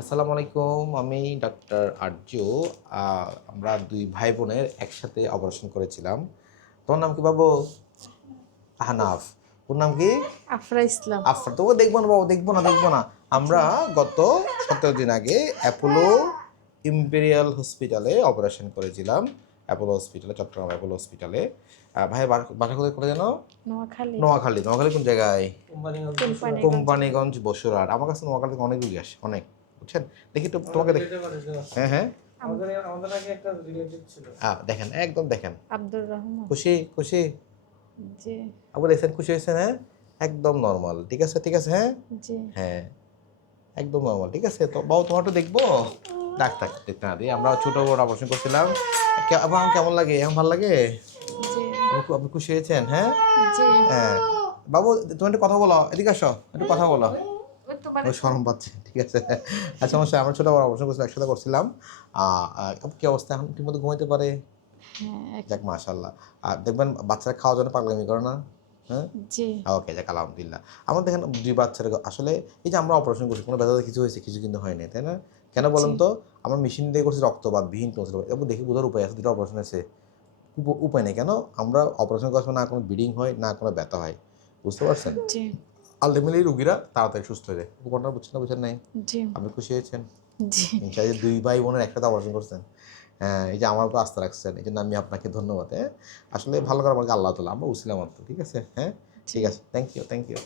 আসসালামু আলাইকুম আমি ডাক্তার আর্য আমরা দুই ভাই বোনের একসাথে অপারেশন করেছিলাম। তোমার নাম কি বাবু? আহনাফ। ওর নাম কি? আফরা ইসলাম। আফর তো দেখব না বাবু দেখব না দেখব না। আমরা গত সতেরো দিন আগে অ্যাপোলো ইম্পেরিয়াল হসপিটালে অপারেশন করেছিলাম। অ্যাপোলো হসপিটালে চট্টগ্রাম অ্যাপোলো হসপিটালে। ভাই বাসা বাসা কোথায় করে জানো নোয়াখালী। নোয়াখালী নোয়াখালী কোন জায়গায়? কোম্পানিগঞ্জ বসুরহাট। আমার কাছে নোয়াখালী থেকে অনেক রুগী আসে অনেক। বুঝছেন? দেখি তো তোমাকে দেখ। হ্যাঁ হ্যাঁ। আমাদের আমাদের আগে একটা রিলেটিভ ছিল। আহ, দেখেন একদম দেখেন। আব্দুর রহমান। খুশি খুশি? জি। আবার দেখছেন খুশি হয়েছেন হ্যাঁ? একদম নর্মাল ঠিক আছে ঠিক আছে হ্যাঁ? হ্যাঁ একদম নর্মাল ঠিক আছে। তো বাবু তোমারটা দেখব? ডাক্তার দেখতে না দিই আমরা ছোট বড় অপারেশন করছিলাম। কে- আবার কেমন লাগে? এখন ভালো লাগে? আপনি খুশি হয়েছেন হ্যাঁ? হ্যাঁ। বাবু তুমি একটু কথা বলো এদিকে আসো একটু কথা বলো। মানে শরম পাচ্ছে। ঠিক আছে? আচ্ছা সমস্যা আমরা ছোট বড় অপারেশন করছিলাম একসাথে করছিলাম। কি অবস্থা? এখন ঠিক মতো ঘুমাইতে পারে? হ্যাঁ যাক মাশাল্লাহ আর দেখবেন বাচ্চারা খাওয়ার জন্য পাগলামি করে না? হ্যাঁ? ওকে যাক আলহামদুলিল্লাহ। আমার দেখেন দুই বাচ্চারা আসলে এই যে আমরা অপারেশন করছি কোনো ব্যথা কিছু হয়েছে? কিছু কিন্তু হয়নি তাই না? কেন বলেন তো? আমরা মেশিন দিয়ে করছি রক্তবাদ বিহীন টনসিল এবং দেখি বোঝার উপায় আছে দুটো অপারেশন আছে। উপ- উপায় নেই। কেন? আমরা অপারেশন করার সময় না কোনো ব্লিডিং হয় না কোনো ব্যথা হয়। বুঝতে পারছেন? আলটিমেটলি রুগীরা তাড়াতাড়ি সুস্থ হয়ে যায়। উপকরণটা বুঝছেন না বুঝছেন নাই? আপনি খুশি হয়েছেন? ইনশাআল্লাহ দুই ভাই বোনের একসাথে অপারেশন করছেন হ্যাঁ এই যে আমার উপর আস্থা রাখছেন এই জন্য আমি আপনাকে ধন্যবাদ হ্যাঁ? আসলে ভালো করে আমাকে আল্লাহ তালা আমরা উছিলাম মাত্র ঠিক আছে? হ্যাঁ? ঠিক আছে থ্যাংক ইউ থ্যাংক ইউ